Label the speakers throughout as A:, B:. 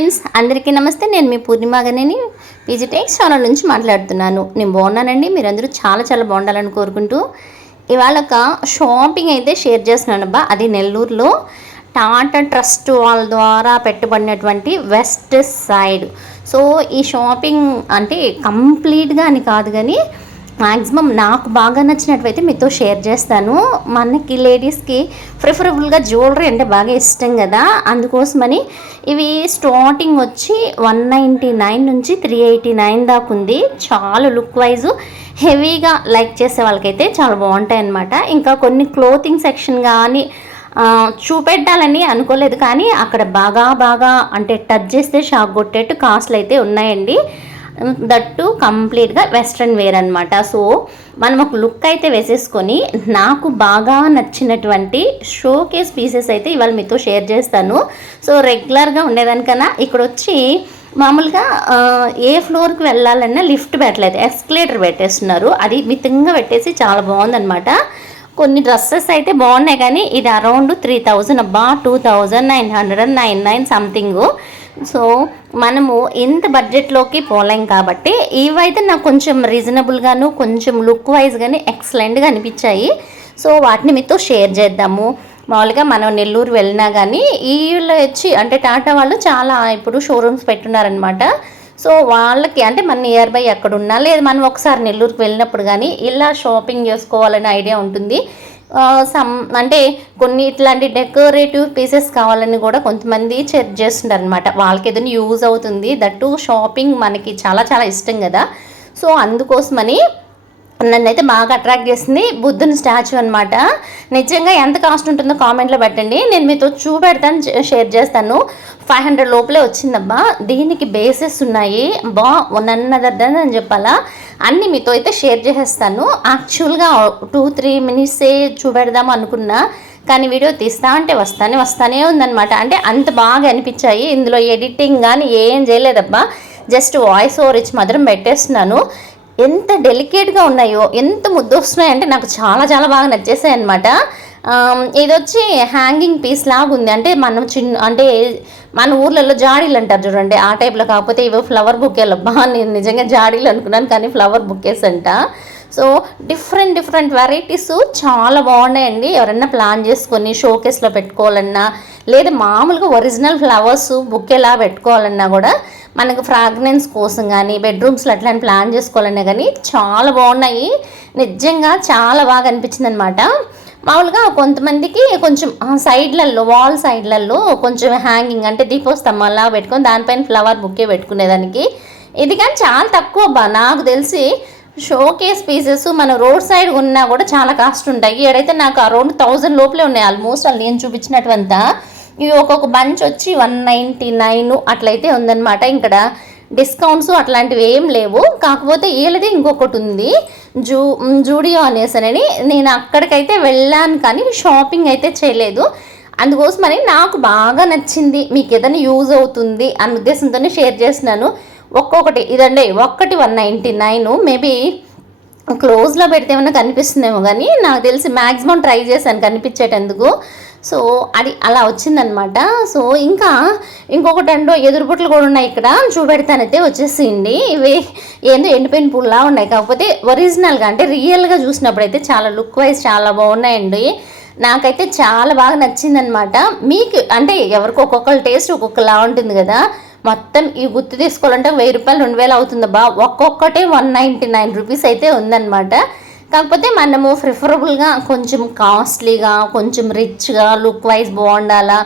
A: Friends అందరికీ నమస్తే. నేను మీ పూర్ణిమ గనేని పీజీటెక్స్ ఛానల్ నుంచి మాట్లాడుతున్నాను. నేను బాగున్నానండి. మీరందరూ చాలా చాలా బాగుండాలని కోరుకుంటూ ఇవాళ ఒక షాపింగ్ అయితే షేర్ చేస్తున్నాను అబ్బా. అది నెల్లూరులో టాటా ట్రస్ట్ వాళ్ళ ద్వారా పెట్టబడినటువంటి వెస్ట్ సైడ్. సో ఈ షాపింగ్ అంటే కంప్లీట్గా అని కాదు కానీ మ్యాక్సిమం నాకు బాగా నచ్చినట్వయితే మీతో షేర్ చేస్తాను. మనకి లేడీస్కి ప్రిఫరబుల్గా జ్యువెలరీ అంటే బాగా ఇష్టం కదా. అందుకోసమని ఇవి స్టార్టింగ్ వచ్చి వన్ నైంటీ నైన్ నుంచి త్రీ ఎయిటీ నైన్ దాకా ఉంది. చాలా లుక్ వైజ్ హెవీగా లైక్ చేసే వాళ్ళకైతే చాలా బాగుంటాయి అన్నమాట. ఇంకా కొన్ని క్లోతింగ్ సెక్షన్ కానీ చూపెట్టాలని అనుకోలేదు కానీ అక్కడ బాగా బాగా అంటే టచ్ చేస్తే షాక్ కొట్టేట్టు కాస్ట్లు అయితే ఉన్నాయండి. దట్టు కంప్లీట్గా వెస్ట్రన్ వేర్ అనమాట సో మనం ఒక లుక్ అయితే వేసేసుకొని నాకు బాగా నచ్చినటువంటి షోకేస్ పీసెస్ అయితే ఇవాళ మీతో షేర్ చేస్తాను. సో రెగ్యులర్గా ఉండేదానికన్నా ఇక్కడ వచ్చి మామూలుగా ఏ ఫ్లోర్కి వెళ్ళాలన్నా లిఫ్ట్ పెట్టలేదు. ఎస్కలేటర్ పెట్టేస్తున్నారు. అది మితంగా పెట్టేసి చాలా బాగుందన్నమాట. కొన్ని డ్రెస్సెస్ అయితే బాగున్నాయి కానీ ఇది అరౌండ్ త్రీ థౌజండ్ అబ్బా two thousand nine hundred and nine nine something. So మనము ఇంత బడ్జెట్లోకి పోలేం కాబట్టి ఇవైతే నాకు కొంచెం రీజనబుల్గాను కొంచెం లుక్ వైజ్ కానీ ఎక్సలెంట్గా అనిపించాయి. సో వాటిని మీతో షేర్ చేద్దాము. మామూలుగా మనం నెల్లూరు వెళ్ళినా కానీ వీళ్ళు వచ్చి అంటే టాటా వాళ్ళు చాలా ఇప్పుడు షోరూమ్స్ పెట్టున్నారనమాట సో వాళ్ళకి అంటే మన నియర్ బై ఎక్కడ ఉన్నా లేదు మనం ఒకసారి నెల్లూరుకి వెళ్ళినప్పుడు కానీ ఇలా షాపింగ్ చేసుకోవాలనే ఐడియా ఉంటుంది. సమ్ అంటే కొన్ని ఇట్లాంటి డెకరేటివ్ పీసెస్ కావాలని కూడా కొంతమంది చెక్ చేస్తుంటారు అనమాట వాళ్ళకి ఏదైనా యూజ్ అవుతుంది. దట్టు షాపింగ్ మనకి చాలా చాలా ఇష్టం కదా. సో అందుకోసమని నన్ను అయితే బాగా అట్రాక్ట్ చేసింది బుద్ధుని స్టాచ్యూ అనమాట నిజంగా ఎంత కాస్ట్ ఉంటుందో కామెంట్లో పెట్టండి. నేను మీతో చూపెడతాను షేర్ చేస్తాను. ఫైవ్ హండ్రెడ్ లోపలే వచ్చిందబ్బా దీనికి బేసెస్ ఉన్నాయి. బా నన్నదద్దని అని చెప్పాలా? అన్ని మీతో అయితే షేర్ చేసేస్తాను. యాక్చువల్గా టూ త్రీ మినిట్సే చూపెడదాం అనుకున్నా కానీ వీడియో తీస్తా అంటే వస్తానే వస్తానే ఉందన్నమాట. అంటే అంత బాగా అనిపించాయి. ఇందులో ఎడిటింగ్ కానీ ఏం చేయలేదబ్బా. జస్ట్ వాయిస్ ఓవర్ ఇచ్చి మాత్రం పెట్టేస్తున్నాను. ఎంత డెలికేట్గా ఉన్నాయో ఎంత ముద్దు వస్తున్నాయి అంటే నాకు చాలా చాలా బాగా నచ్చేసాయి అనమాట ఇది వచ్చి హ్యాంగింగ్ పీస్ లాగా ఉంది. అంటే మనం చిన్న అంటే మన ఊర్లలో జాడీలు అంటారు చూడండి. ఆ టైప్లో కాకపోతే ఇవో ఫ్లవర్ బుక్కేలు అబ్బా నేను నిజంగా జాడీలు అనుకున్నాను కానీ ఫ్లవర్ బుక్కేస్ అంట. సో డిఫరెంట్ డిఫరెంట్ వెరైటీస్ చాలా బాగున్నాయండి. ఎవరైనా ప్లాన్ చేసుకొని షోకేస్లో పెట్టుకోవాలన్నా లేదా మామూలుగా ఒరిజినల్ ఫ్లవర్స్ బుక్కేలా పెట్టుకోవాలన్నా కూడా మనకు ఫ్రాగ్రెన్స్ కోసం కానీ బెడ్రూమ్స్లో అట్లా ప్లాన్ చేసుకోవాలన్నా కానీ చాలా బాగున్నాయి. నిజంగా చాలా బాగా అనిపించింది అనమాట మామూలుగా కొంతమందికి కొంచెం సైడ్లలో వాల్ సైడ్లలో కొంచెం హ్యాంగింగ్ అంటే దీపోస్తంభంలా పెట్టుకొని దానిపైన ఫ్లవర్ బుక్కే పెట్టుకునేదానికి. ఇది కానీ చాలా తక్కువ బా నాకు తెలిసి షోకేస్ పీసెస్ మన రోడ్ సైడ్ ఉన్నా కూడా చాలా కాస్ట్ ఉంటాయి. ఏడైతే నాకు అరౌండ్ థౌజండ్ లోపలే ఉన్నాయి ఆల్మోస్ట్ వాళ్ళు నేను చూపించినటువంతా. ఇవి ఒక్కొక్క బంచ్ వచ్చి వన్ నైంటీ నైన్ అట్లయితే ఉందన్నమాట. ఇక్కడ డిస్కౌంట్స్ అట్లాంటివి ఏం లేవు. కాకపోతే వీళ్ళది ఇంకొకటి ఉంది. జూ జూడియో అనేసనని నేను అక్కడికైతే వెళ్ళాను కానీ షాపింగ్ అయితే చేయలేదు. అందుకోసమని నాకు బాగా నచ్చింది. మీకు ఏదైనా యూజ్ అవుతుంది అన్న ఉద్దేశంతోనే షేర్ చేస్తున్నాను. ఒక్కొక్కటి ఇదండి ఒక్కటి వన్ నైంటీ నైన్ మేబీ క్లోజ్లో పెడితే ఏమైనా కనిపిస్తుందేమో కానీ నాకు తెలిసి మ్యాక్సిమం ట్రై చేశాను కనిపించేటందుకు. సో అది అలా వచ్చిందనమాట సో ఇంకా ఇంకొకటి అంటూ ఎదురుపుట్లు కూడా ఉన్నాయి ఇక్కడ చూపెడతానైతే వచ్చేసింది. ఇవి ఏందో ఎండిపోయిన పూల్లా ఉన్నాయి. కాకపోతే ఒరిజినల్గా అంటే రియల్గా చూసినప్పుడు అయితే చాలా లుక్ వైజ్ చాలా బాగున్నాయండి. నాకైతే చాలా బాగా నచ్చిందనమాట మీకు అంటే ఎవరికి ఒక్కొక్కరు టేస్ట్ ఒక్కొక్కలా ఉంటుంది కదా. మొత్తం ఈ గుర్తు తీసుకోవాలంటే వెయ్యి రూపాయలు రెండు వేలు అవుతుందబ్బా ఒక్కొక్కటే వన్ నైంటీ నైన్ రూపీస్ అయితే ఉందన్నమాట. కాకపోతే మనము ప్రిఫరబుల్గా కొంచెం కాస్ట్లీగా కొంచెం రిచ్గా లుక్ వైజ్ బాగుండాలా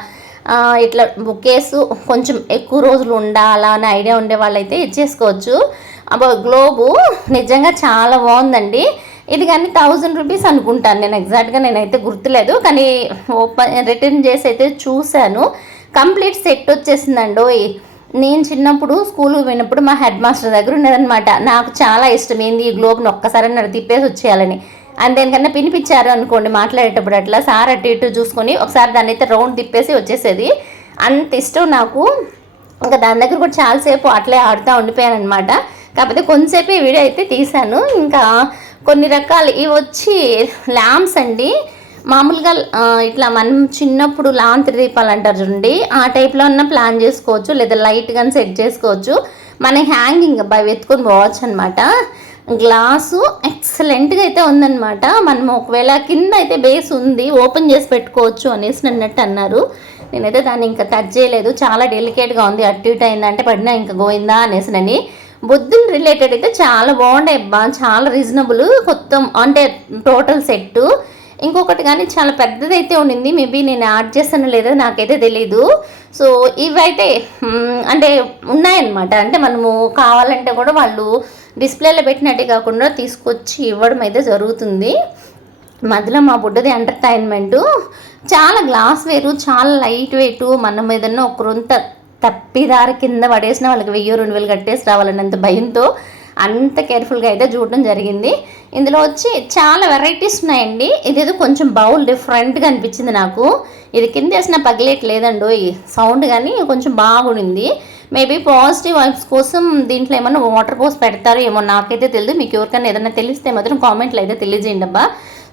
A: ఇట్లా బుకేస్ కొంచెం ఎక్కువ రోజులు ఉండాలా అనే ఐడియా ఉండే వాళ్ళైతే ఇచ్చేసుకోవచ్చు. అబ్బో గ్లోబు నిజంగా చాలా బాగుందండి. ఇది కానీ థౌజండ్ రూపీస్ అనుకుంటాను నేను ఎగ్జాక్ట్గా నేనైతే గుర్తులేదు కానీ ఓపెన్ రిటర్న్ చేసి అయితే చూశాను. కంప్లీట్ సెట్ వచ్చేసిందండి నేను చిన్నప్పుడు స్కూల్కి పోయినప్పుడు మా హెడ్ మాస్టర్ దగ్గర ఉండేదన్నమాట. నాకు చాలా ఇష్టం ఏంది ఈ గ్లోబ్ని ఒక్కసారి నన్ను తిప్పేసి వచ్చేయాలని. అండ్ దేనికన్నా పినిపించారు అనుకోండి మాట్లాడేటప్పుడు అట్లా సార్ అటు ఇటు చూసుకొని ఒకసారి దాన్ని అయితే రౌండ్ తిప్పేసి వచ్చేసేది. అంత ఇష్టం నాకు. ఇంకా దాని దగ్గర కూడా చాలాసేపు అట్లే ఆడుతూ ఉండిపోయాను అనమాట కాకపోతే కొంతసేపు ఈ వీడియో అయితే తీశాను. ఇంకా కొన్ని రకాలు ఇవి వచ్చి ల్యాంప్స్ అండి. మామూలుగా ఇట్లా మనం చిన్నప్పుడు లాంతరి దీపాలు అంటారు చూడండి. ఆ టైప్లో ఉన్న ప్లాన్ చేసుకోవచ్చు లేదా లైట్ కానీ సెట్ చేసుకోవచ్చు. మన హ్యాంగింగ్ అబ్బాయి వెతుకొని పోవచ్చు అనమాట గ్లాసు ఎక్సలెంట్గా అయితే ఉందన్నమాట. మనం ఒకవేళ కింద అయితే బేస్ ఉంది ఓపెన్ చేసి పెట్టుకోవచ్చు అనేసి అన్నట్టు అన్నారు. నేనైతే దాన్ని ఇంకా టచ్ చేయలేదు. చాలా డెలికేట్గా ఉంది. అటు ఇటు అయిందంటే పడినా ఇంకా గోయిందా అనేసినని బుద్ధులు రిలేటెడ్ అయితే చాలా బాగుండే అబ్బా. చాలా రీజనబుల్ కొత్త అంటే టోటల్ సెట్టు ఇంకొకటి కానీ చాలా పెద్దదైతే ఉండింది. మేబీ నేను యాడ్ చేస్తానో లేదో నాకైతే తెలీదు. సో ఇవైతే అంటే ఉన్నాయన్నమాట. అంటే మనము కావాలంటే కూడా వాళ్ళు డిస్ప్లేలో పెట్టినట్టే కాకుండా తీసుకొచ్చి ఇవ్వడం అయితే జరుగుతుంది. మధ్యలో మా బుడ్డది ఎంటర్టైన్మెంటు. చాలా గ్లాస్ వేరు చాలా లైట్ వెయిట్. మనం ఏదన్నా ఒక రొంత తప్పిదారి కింద పడేసిన వాళ్ళకి వెయ్యి రెండు వేలు కట్టేసి రావాలన్నంత భయంతో. అంత కేర్ఫుల్గా అయితే చూడడం జరిగింది. ఇందులో వచ్చి చాలా వెరైటీస్ ఉన్నాయండి. ఇదేదో కొంచెం బౌల్ డిఫరెంట్గా అనిపించింది నాకు. ఇది కింద వేసిన పగిలేట్లేదండి ఈ సౌండ్ కానీ కొంచెం బాగుండింది. మేబీ పాజిటివ్ వైబ్స్ కోసం దీంట్లో ఏమన్నా వాటర్ పోసి పెడతారో ఏమో నాకైతే తెలియదు మీకు ఎవరికైనా ఏదైనా తెలిస్తే మాత్రం కామెంట్లో అయితే తెలియజేయండి అబ్బా.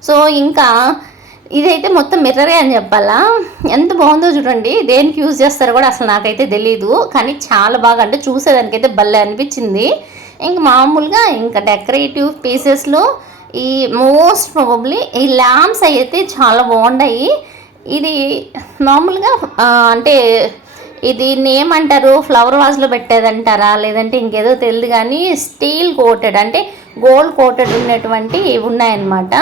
A: సో ఇంకా ఇదైతే మొత్తం మిర్రరే అని చెప్పాలా? ఎంత బాగుందో చూడండి. దేనికి యూజ్ చేస్తారో కూడా అసలు నాకైతే తెలియదు కానీ చాలా బాగా అంటే చూసేదానికైతే భలే అనిపించింది. ఇంక మామూలుగా ఇంకా డెకరేటివ్ పీసెస్లో ఈ మోస్ట్ ప్రాబబ్లీ ఈ ల్యాంప్స్ అయితే చాలా బాగున్నాయి ఇది మామూలుగా అంటే ఇది ఏమంటారు ఫ్లవర్ వాజ్లో పెట్టేదంటారా లేదంటే ఇంకేదో తెలియదు కానీ స్టీల్ కోటెడ్ అంటే గోల్డ్ కోటెడ్ ఉన్నటువంటి ఉన్నాయన్నమాట.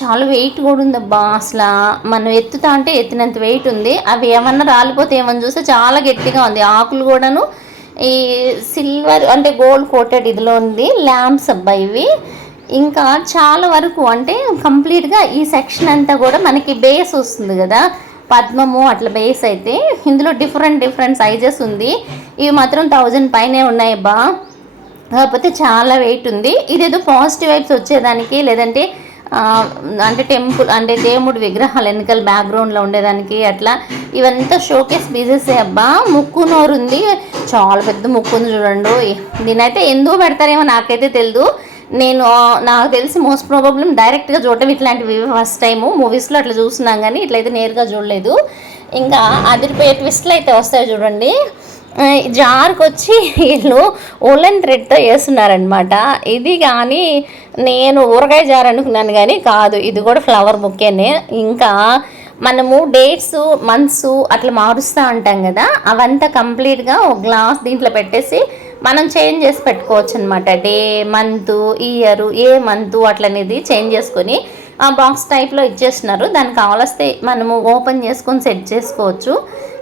A: చాలా వెయిట్ కూడా ఉందబ్బా అసలు. మనం ఎత్తుతా అంటే ఎత్తినంత వెయిట్ ఉంది. అవి ఏమన్నా రాలిపోతే ఏమని చూస్తే చాలా గట్టిగా ఉంది. ఆకులు కూడాను ఈ సిల్వర్ అంటే గోల్డ్ కోటెడ్ ఇదిలో ఉంది ల్యాంప్స్ అబ్బా ఇవి. ఇంకా చాలా వరకు అంటే కంప్లీట్గా ఈ సెక్షన్ అంతా కూడా మనకి బేస్ వస్తుంది కదా. పద్మము అట్లా బేస్ అయితే ఇందులో డిఫరెంట్ డిఫరెంట్ సైజెస్ ఉంది. ఇవి మాత్రం థౌజండ్ పైనే ఉన్నాయి బా కాకపోతే చాలా వెయిట్ ఉంది. ఇదేదో పాజిటివ్ వైబ్స్ వచ్చేదానికి లేదంటే అంటే టెంపుల్ అంటే దేవుడు విగ్రహాలు వెనకాల బ్యాక్గ్రౌండ్లో ఉండేదానికి అట్లా ఇవంతా షోకేస్ పీసెస్ అబ్బా. ముక్కు నోరు ఉంది చాలా పెద్ద ముక్కు ఉంది చూడండి. నేనైతే ఎందుకు పెడతారేమో నాకైతే తెలియదు నేను నాకు తెలిసి మోస్ట్ ప్రాబ్లం డైరెక్ట్గా చూడటం ఇట్లాంటివి ఫస్ట్ టైము మూవీస్లో అట్లా చూస్తున్నాం కానీ ఇట్లయితే నేరుగా చూడలేదు. ఇంకా అదిరిపోయే ట్విస్ట్లు అయితే వస్తాయి చూడండి. జార్కొచ్చి జార్కి వచ్చి వీళ్ళు ఓలెన్ థ్రెడ్తో వేస్తున్నారనమాట ఇది కానీ నేను ఊరగాయ జార్ అనుకున్నాను కానీ కాదు ఇది కూడా ఫ్లవర్ బుక్కేనే ఇంకా మనము డేట్స్ మంత్స్ అట్లా మారుస్తూ ఉంటాం కదా అవంతా కంప్లీట్గా ఒక గ్లాస్ దీంట్లో పెట్టేసి మనం చేంజ్ చేసి పెట్టుకోవచ్చు అనమాట డే మంత్ ఇయర్ ఏ మంత్ అట్లనేది చేంజ్ చేసుకొని ఆ బాక్స్ టైప్లో ఇచ్చేస్తున్నారు. దానికి కావలిస్తే మనము ఓపెన్ చేసుకొని సెట్ చేసుకోవచ్చు.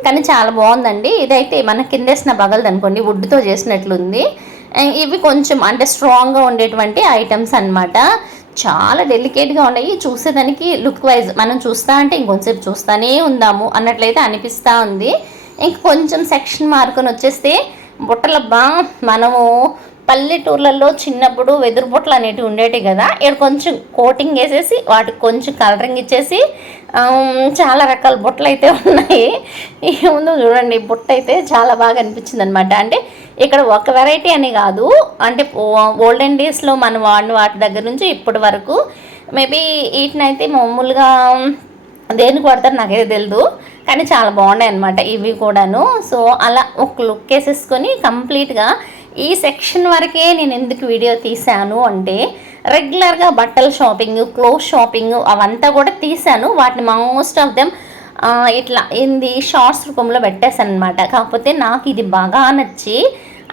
A: కానీ చాలా బాగుందండి. ఇదైతే మన కిందేసిన బగలది అనుకోండి వుడ్తో చేసినట్లుంది. ఇవి కొంచెం అంటే స్ట్రాంగ్గా ఉండేటువంటి ఐటమ్స్ అన్నమాట. చాలా డెలికేట్గా ఉన్నాయి. చూసేదానికి లుక్ వైజ్ మనం చూస్తా అంటే ఇంకొంచెంసేపు చూస్తానే ఉందాము అన్నట్లయితే అనిపిస్తూ ఉంది. ఇంక కొంచెం సెక్షన్ మార్కొని వచ్చేస్తే బుట్టలబ్బా మనము పల్లెటూర్లలో చిన్నప్పుడు వెదురు బుట్టలు అనేటివి ఉండేవి కదా ఇక్కడ కొంచెం కోటింగ్ వేసేసి వాటికి కొంచెం కలరింగ్ ఇచ్చేసి చాలా రకాల బుట్టలు అయితే ఉన్నాయి. ఈ ముందు చూడండి బుట్ట అయితే చాలా బాగా అనిపించింది అనమాట అంటే ఇక్కడ ఒక వెరైటీ అని కాదు అంటే ఓల్డెన్ డేస్లో మనం వాడిన వాటి దగ్గర నుంచి ఇప్పటి వరకు మేబీ వీటినైతే మామూలుగా దేనికి వాడతారు నాకైతే తెలియదు కానీ చాలా బాగున్నాయి అనమాట ఇవి కూడాను. సో అలా ఒక లుక్ వేసేసుకొని కంప్లీట్గా ఈ సెక్షన్ వరకే నేను ఎందుకు వీడియో తీశాను అంటే రెగ్యులర్గా బట్టల షాపింగ్ క్లోత్ షాపింగ్ అవంతా కూడా తీశాను. వాటిని మోస్ట్ ఆఫ్ దెమ్ ఇట్లా ఏంది షార్ట్స్ రూపంలో పెట్టేశాను అనమాట కాకపోతే నాకు ఇది బాగా నచ్చి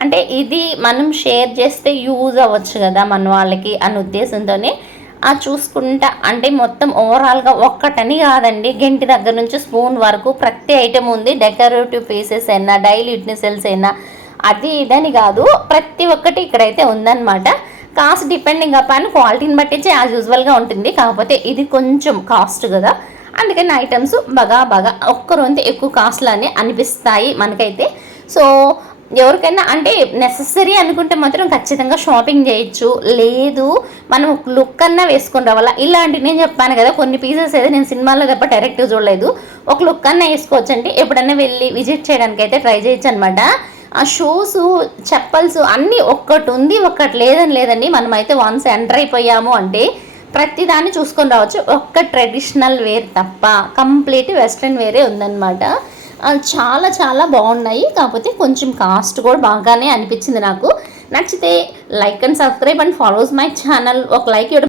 A: అంటే ఇది మనం షేర్ చేస్తే యూజ్ అవ్వచ్చు కదా మన వాళ్ళకి అనే ఉద్దేశంతోనే ఆ చూసుకుంటా. అంటే మొత్తం ఓవరాల్గా ఒక్కటని కాదండి. గెంటి దగ్గర నుంచి స్పూన్ వరకు ప్రతి ఐటెం ఉంది. డెకరేటివ్ పీసెస్ అయినా డైలీ యూటెన్సిల్స్ అయినా అది ఇదని కాదు. ప్రతి ఒక్కటి ఇక్కడైతే ఉందన్నమాట. కాస్ట్ డిపెండింగ్ అపాన్ క్వాలిటీని బట్టి యాజ్ యూజువల్గా ఉంటుంది. కాకపోతే ఇది కొంచెం కాస్ట్ కదా. అందుకని ఐటమ్స్ బాగా బాగా ఒక్క రొంత ఎక్కువ కాస్ట్లానే అనిపిస్తాయి మనకైతే. సో ఎవరికైనా అంటే నెససరీ అనుకుంటే మాత్రం ఖచ్చితంగా షాపింగ్ చేయొచ్చు. లేదు మనం లుక్ అన్నా వేసుకుని రావాలా? ఇలాంటి నేను చెప్పాను కదా కొన్ని పీసెస్ అయితే నేను సినిమాలో తప్ప డైరెక్ట్ చూడలేదు. ఒక లుక్ అన్నా వేసుకోవచ్చు. అంటే ఎప్పుడన్నా వెళ్ళి విజిట్ చేయడానికి అయితే ట్రై చేయొచ్చు అనమాట ఆ షూస్ చెప్పల్స్ అన్నీ ఒక్కటి ఉంది ఒక్కటి లేదని లేదండి. మనమైతే వన్స్ ఎంటర్ అయిపోయాము అంటే ప్రతిదాన్ని చూసుకొని రావచ్చు. ఒక్క ట్రెడిషనల్ వేర్ తప్ప కంప్లీట్ వెస్ట్రన్ వేరే ఉందన్నమాట. చాలా చాలా బాగున్నాయి. కాకపోతే కొంచెం కాస్ట్ కూడా బాగానే అనిపించింది నాకు. నచ్చితే like and subscribe and follows my channel. ఒక లైక్ ఇవ్వడం